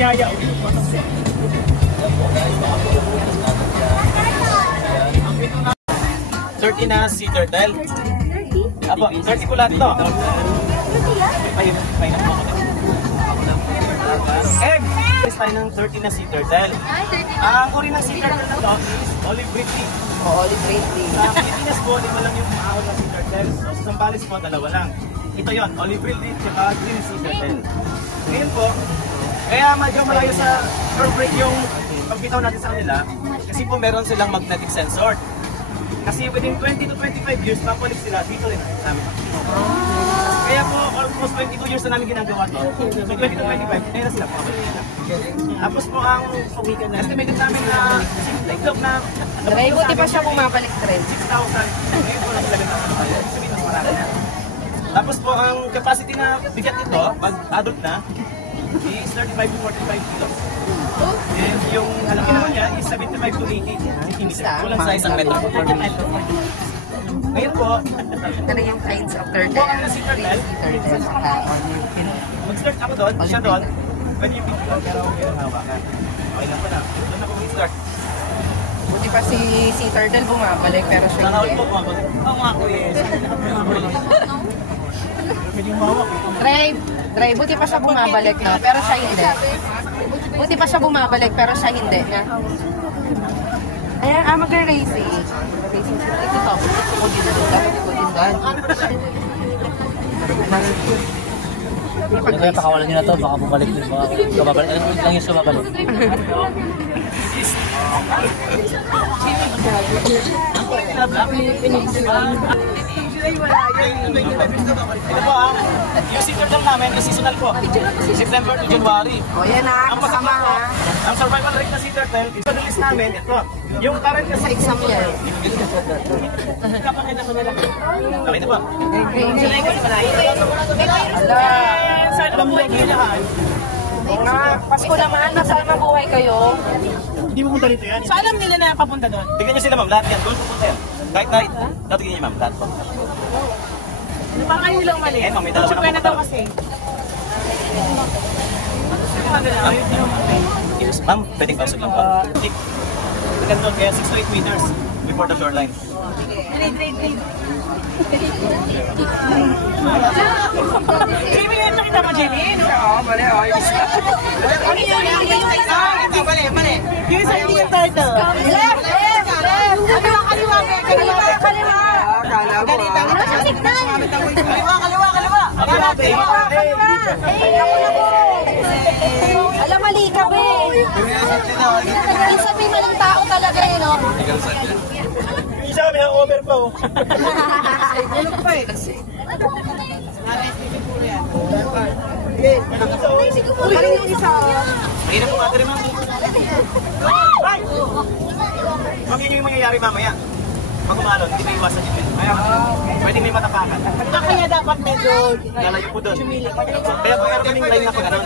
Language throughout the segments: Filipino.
Yaya. 30 na sea turtle. 30? Apo, 30 ko lahat to. 30 yan? May po ko. Egg! Is tayo ng 30 na sea turtle. Ang uri ng sea turtle na to is olive ridley. Olive ridley. Sa Pilipinas po, lima lang yung maahon na sea turtle. So sa Zambales po, dalawa lang. Ito yon, olive ridley at green sea turtle. Ngayon po, kaya medyo malayo sa short break yung pagbitaw natin sa kanila kasi po meron silang magnetic sensor. Kasi within 20 to 25 years, papalik sila dito rin sa amin. Kaya po, almost 22 years na namin ginagawa to. So 20 to 25, kaya na sila papalik sila. Tapos po ang estimated namin na itlog na... Buti pa siya bumabalik trend. 6,000. Ngayon po na sila ginagawa. Sabihin mas marami na. Tapos po ang capacity na bigat nito, pag adult na, is 35 to 45 kilos. And yung halaki naman niya is 75 to 80 centimeters. Kulang sa isang metro. Ngayon po, ito na yung kinds of turtle. po ang sea turtle. Mag-start ako doon, siya doon. Pwede yung video, pero okay lang hawakan. Okay lang pa na. Doon ako mag-start. Buti pa si sea turtle bumabalik pero siya Nakawal hindi. po kumabalik. Oo nga ko eh. Pwede yung mawak. Dre, buti pa siya bumabalik na, pero siya hindi. Buti pa siya bumabalik, pero siya hindi. Ayan, mag-racing. Racing siya. Ito to. Ito din doon. Kaya pakawalan nyo na to, baka bumalik din. Baka alam mo lang yung sumabalik. Ito po ang yung sea turtle namin is seasonal po. September to January. O yan na, Ang kasama ha. ang survival rate na sea turtle, is release namin, ito. Yung current na Sa exam yan. kapakita ko nila. Okay na po. Sa lambuhay kayo lahat. Pasko naman, nasama buhay kayo. Hindi mo punta dito yan. So alam nila na papunta doon? Tignan niyo sila ma'am, lahat yan. Doon pupunta yan. Kahit night. Tignan niyo ma'am, lahat po. Parang kayo nilang mali. Eh, ma'am, may dalawa na Pwede na daw kasi. Ma'am, pwedeng pausag lang po. Maganda doon kaya 6 to 8 meters before the shoreline. Trade. Jamie, yan nakita mo, Jamie? Oo, mali. Ayos. Ano yun? Mali. Yung isa hindi yung turtle. Left! Kaliwa. Ganito. Ano siya signal? Kaliwa. Alam, mali ka ba eh. Isa may maling tao talaga eh, no? Yung isa may over pa oh. Ano pa eh? Galing yung isa. Mahirap po ate rin ma'am. Ay! Ma'am, yun yung mangyayari mamaya. Pag umalon, hindi may iwasan yun. Pwede may matapakan. Kaya dapat medyo Lalayo po doon. Kaya po yung kaming line na po gano'n.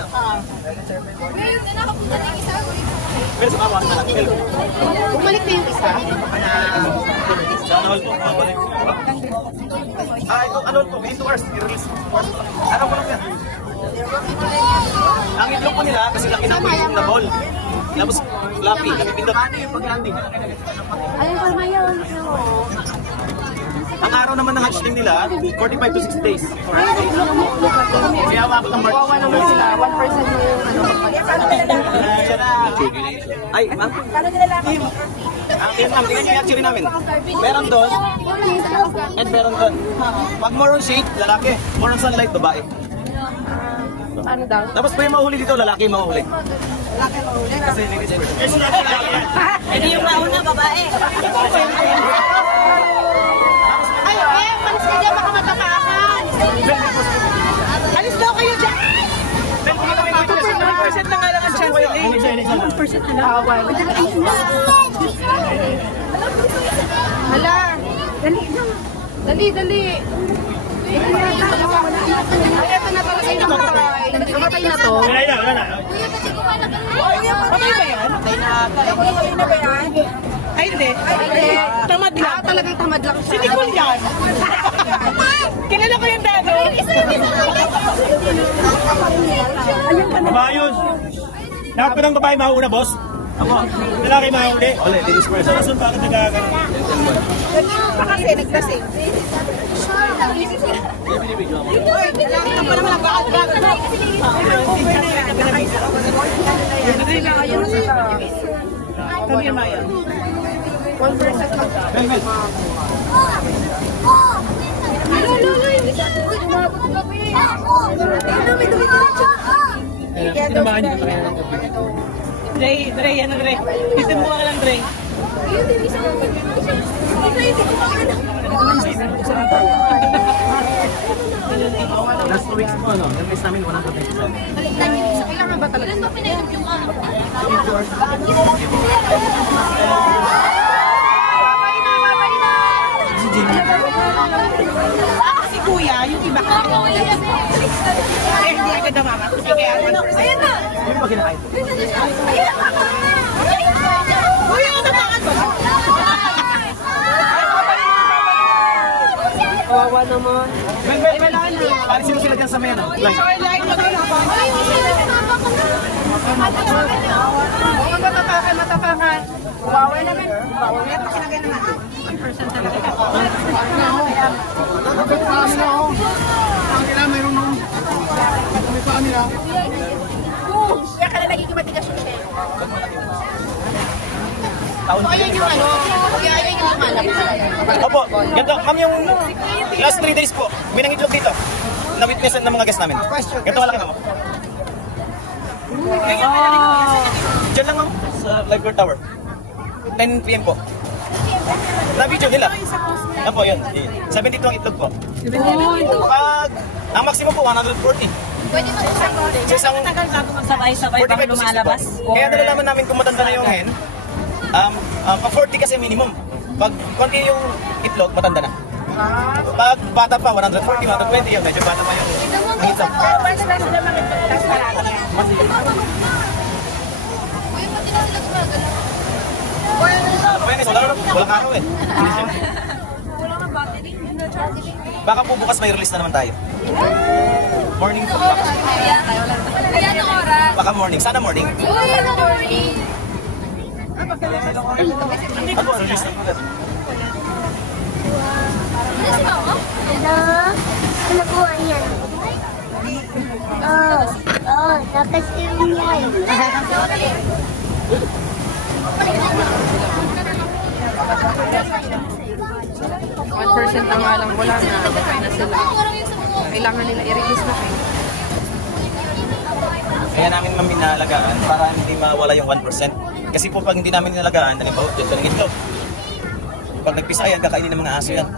Pero sa bawas na lang. Bumalik na yung isa. Sa anol po, babalik. Ito anol po, within 2 hours, i-release. Araw ko lang yan. Ang itlog po nila, kasi laki ng pulisong na ball. Tapos, floppy, napipindot. Paano yung pag-landing? Ayun, kalmayan. Ang araw naman ng hatchling nila, 45 to 6 days. Kaya umabot ng March. Kawawa naman sila. 1% mo yung ano. Ay, ma'am. Ma'am, tingnan niyo yung hatchery namin. Meron doon, and meron doon. Pag more on shade, lalaki. More on sunlight, babae. Ano daw? Tapos pa yung mahuli dito, lalaki yung mahuli. Kasi ladies first. Hindi yung mauna, babae. Ay, malis ka dyan, baka matapakan. Alis daw kayo dyan! 1% na nga lang ang chance. 1% na lang. Hala! Dali! Ay, ito na talaga yung namatay. Namatay na to. Wala na. Patay ba yan? Patay na ba yan? Ay, hindi. Tamad lang. Talagang tamad lang siya. Si Nicole yan. Kilala ko yung dado. Mabayos. Lahat pa ng babae mauuna, boss? Ako. Lalaki mauli. Ole, ladies first. Sa rason bakit nagkakaroon? Kasi naglasing. Kami Maya. 1% lang. Tinamaan niyo pa kaya. Dre, ano Dre? Bitin mo ka lang Dre. Last 2 weeks po, ano? Nag-miss namin 100%. Kailangan ba talaga? Si Kuya, yung iba ka. Hindi agad na mama. Kaya 1%. Yung ba kinakain ko? Kuya, ano ba ka? Kawawa naman. Paano sila dyan sa may ano? Line. Matapakan. Kawawa naman. Kaya ka na nagiging matigas yung shell. Kaya yung ano, kaya yung lumalap talaga. Opo, ganito. Ma'am, yung last 3 days po, may nangitlog dito. Na-witnessan ng mga guests namin. Ganito kalaki na mo. Diyan lang ma'am, sa Lifeguard Tower. 10 PM po. Na-video nila. Opo, yun. 72 ang itlog po. Pag, ang maximum po, 140. Pwede mo Sa isang Sabay-sabay 45 bang to 60 po. lumalabas? Kaya nalalaman namin kung matanda na yung hen. Pag 40 kasi minimum. Pag konti yung itlog, matanda na. Pag bata pa, 140, 120 yun. Medyo bata pa yung itlog. Pwede, wala ka ako eh. Baka po bukas may release na naman tayo. Morning po. Baka morning. Sana morning. Ako, release na po. Ano po yan? Oh, tapos yung yan. 1% na nga lang, wala na. Patay na sila. Kailangan nila i-release na kayo. Kaya namin ma'am inalagaan para hindi mawala yung 1%. Kasi po pag hindi namin inalagaan, halimbawa, dito ng itlog. Pag nagpisa yan, kakainin ng mga aso yan.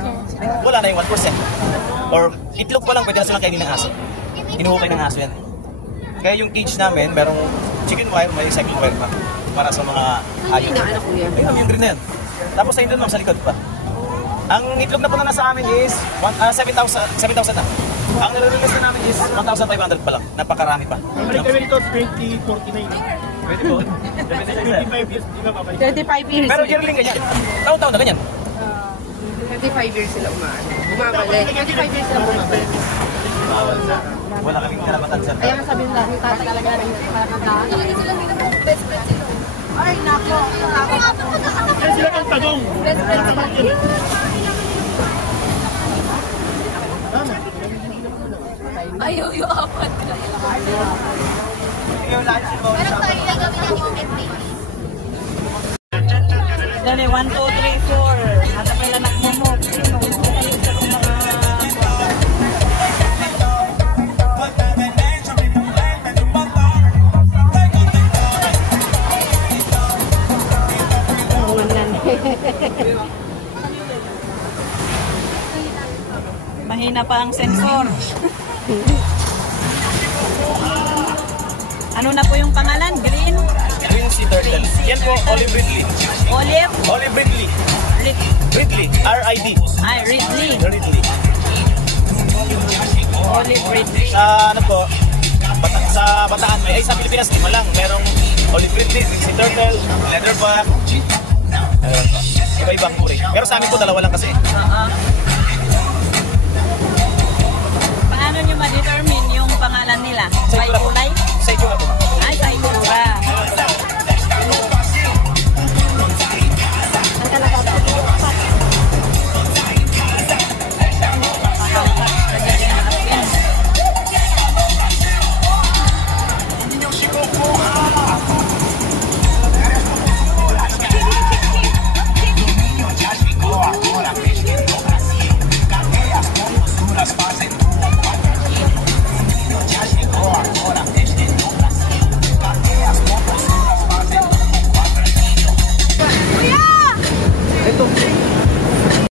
Wala na yung 1%. Or itlog pa lang, pwede na silang kainin ng aso. Inuhukay ng aso yan. Kaya yung cage namin, merong chicken wire, may cycle wire pa. Para sa mga hayop. Ayun, yung green na yan. Tapos ayun doon ma'am, sa likod pa. Ang itlog na po na nasa amin is 7,000 na. Ang nare-release na namin is 1,500 pa lang. Napakarami pa. Balik kami dito 2049. Pwede po. 25 years, di ba babalik? 25 years. Pero yearling ganyan. Taon-taon na ganyan. 25 years sila bumabalik. 25 years sila bumabalik. Wala kaming karapatan sir. Kaya nga sabi nila, yung tatay talaga rin yung parang Ay, nako. Kaya sila kang tagong. Ayaw yung apat. Yung lunch mo. Parang tayo na gawin natin yung maintain. Dali, 1, 2, 3, 4. At may lanak mo mo. Mahina pa ang sensor. Ano na po yung pangalan? Green? Green sea turtle. Yan po, Olive Ridley. Olive? Olive Ridley. Ridley. R-I-D. Ay, Ridley. Ridley. Olive Ridley. Sa ano po, sa Bataan, ay sa Pilipinas, lima lang. Merong Olive Ridley, Green sea turtle, leatherback. Iba-ibang uri. Pero sa amin po, dalawa lang kasi. Paano nyo ma-determine yung pangalan nila? Sa By itsura po.